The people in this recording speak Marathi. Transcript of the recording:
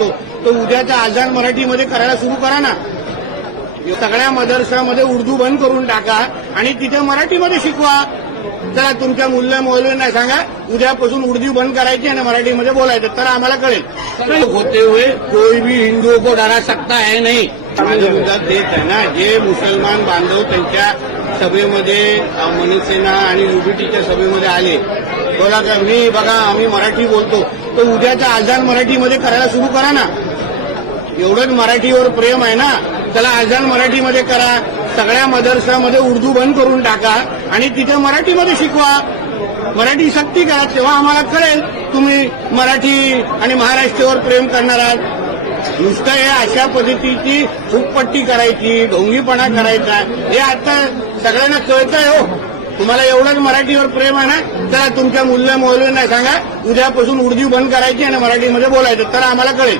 तो उद्याचा आजान मराठीमध्ये करायला सुरू करा ना. सगळ्या मदरशामध्ये उर्दू बंद करून टाका आणि तिथे मराठीमध्ये शिकवा. चला तुमच्या मौलवींना सांगा उद्यापासून उर्दू बंद करायची आणि मराठीमध्ये बोलायचं, तर आम्हाला कळेल. होते हुए कोई भी हिंदुओं को डरा सकता है नहीं. माझा मुद्दा तेच आहे ना, जे मुसलमान बांधव त्यांच्या सभेमध्ये मनसेना आणि युबीटीच्या सभेमध्ये आले, बोला का मी बघा आम्ही मराठी बोलतो, तो उद्याचा आजान मराठीमध्ये करायला सुरू करा ना. एवढंच मराठीवर प्रेम आहे ना, चला आजान मराठीमध्ये करा. सगळ्या मदरशामध्ये उर्दू बंद करून टाका आणि तिथे मराठीमध्ये शिकवा. मराठी सक्ती करा, तेव्हा आम्हाला कळेल तुम्ही मराठी आणि महाराष्ट्रावर प्रेम करणार आहात. नुसतं हे अशा पद्धतीची फुटपट्टी करायची, ढोंगीपणा करायचा, हे आता सगळ्यांना कळतंय. हो, तुम्हाला एवढंच मराठीवर प्रेम आहे ना, चला तुमच्या मौलवींना सांगा उद्यापासून उर्दू बंद करायची आणि मराठीमध्ये बोलायचं, तर आम्हाला कळेल.